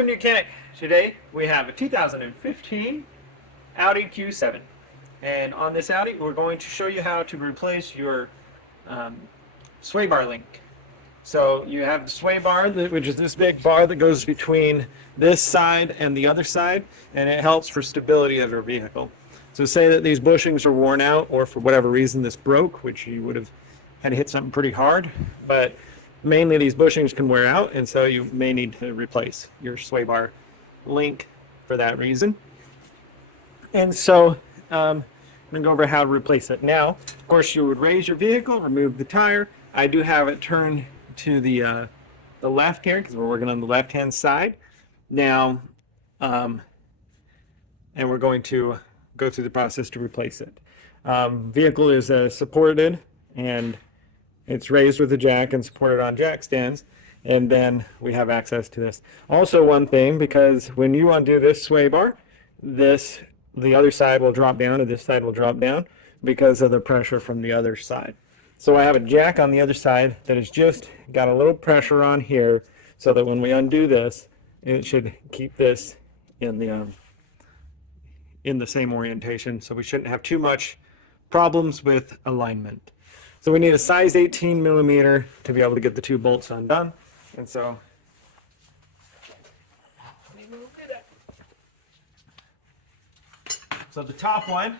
Welcome to Mechanic. Today we have a 2015 Audi Q7, and on this Audi we're going to show you how to replace your sway bar link. So you have the sway bar, which is this big bar that goes between this side and the other side, and it helps for stability of your vehicle. So say that these bushings are worn out, or for whatever reason this broke, which you would have had to hit something pretty hard, but mainly these bushings can wear out, and so you may need to replace your sway bar link for that reason. And so I'm going to go over how to replace it. Now, of course, you would raise your vehicle, remove the tire. I do have it turned to the left here because we're working on the left-hand side. Now, and we're going to go through the process to replace it. Vehicle is supported, and it's raised with a jack and supported on jack stands, and then we have access to this. Also, one thing, because when you undo this sway bar, the other side will drop down and this side will drop down because of the pressure from the other side. So I have a jack on the other side that has just got a little pressure on here, so that when we undo this, it should keep this in the same orientation, so we shouldn't have too much problems with alignment. So we need a size 18 millimeter to be able to get the two bolts undone. And so, the top one,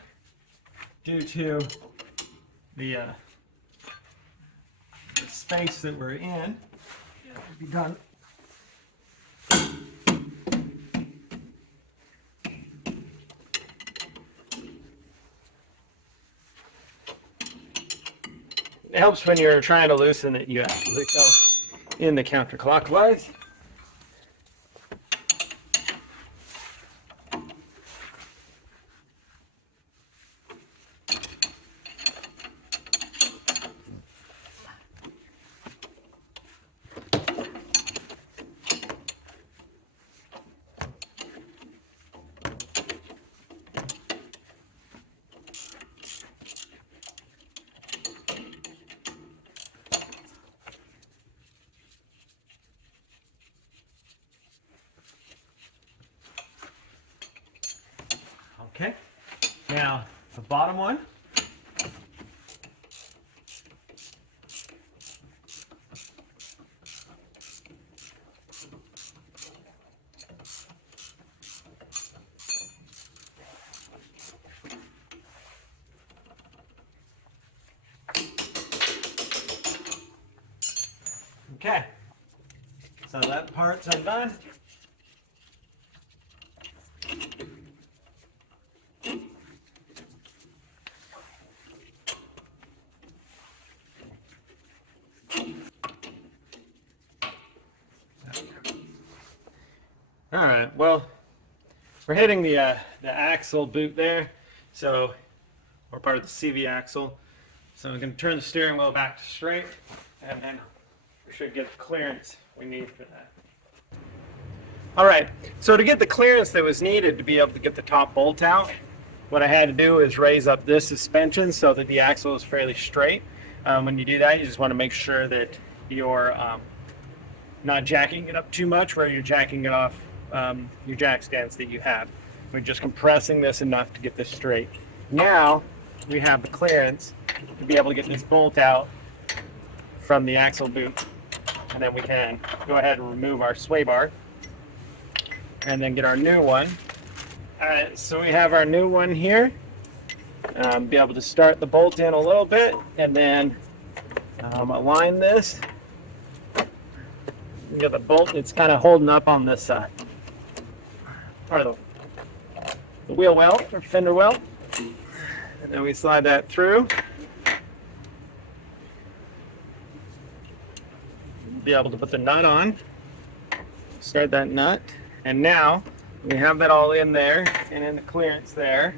due to the space that we're in, will be done. It helps when you're trying to loosen it, you actually go in the counterclockwise. Okay, now the bottom one. Okay, so that part's undone. All right, well, we're hitting the axle boot there, so we're part of the CV axle. So we're going to turn the steering wheel back to straight, and then we should get the clearance we need for that. All right, so to get the clearance that was needed to be able to get the top bolt out, what I had to do is raise up this suspension so that the axle is fairly straight. When you do that, you just want to make sure that you're not jacking it up too much, where you're jacking it off your jack stands that you have. We're just compressing this enough to get this straight. Now we have the clearance to be able to get this bolt out from the axle boot, and then we can go ahead and remove our sway bar and then get our new one. Alright, so we have our new one here. Be able to start the bolt in a little bit and then align this. You got the bolt, it's kind of holding up on this part of the wheel well, or fender well. And then we slide that through. Be able to put the nut on, start that nut, and now we have that all in there and in the clearance there.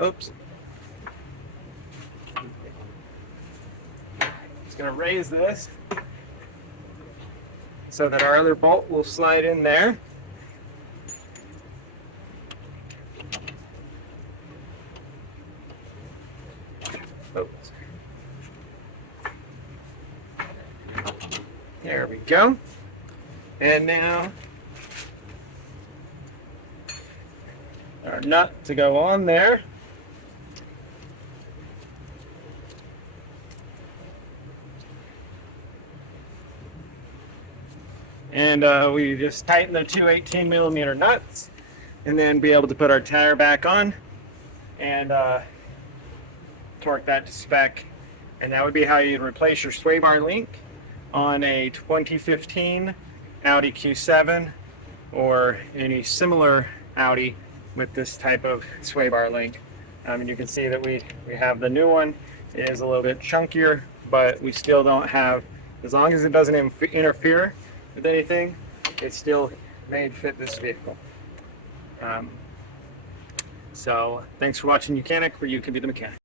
Oops. Just going to raise this so that our other bolt will slide in there. Oops. There we go. And now our nut to go on there. And we just tighten the two 18mm nuts and then be able to put our tire back on and torque that to spec. And that would be how you'd replace your sway bar link on a 2015 Audi Q7 or any similar Audi with this type of sway bar link. And you can see that we have the new one. It is a little bit chunkier, but we still don't have, as long as it doesn't interfere with anything, it's still made fit this vehicle. So thanks for watching Mechanic, where you can be the mechanic.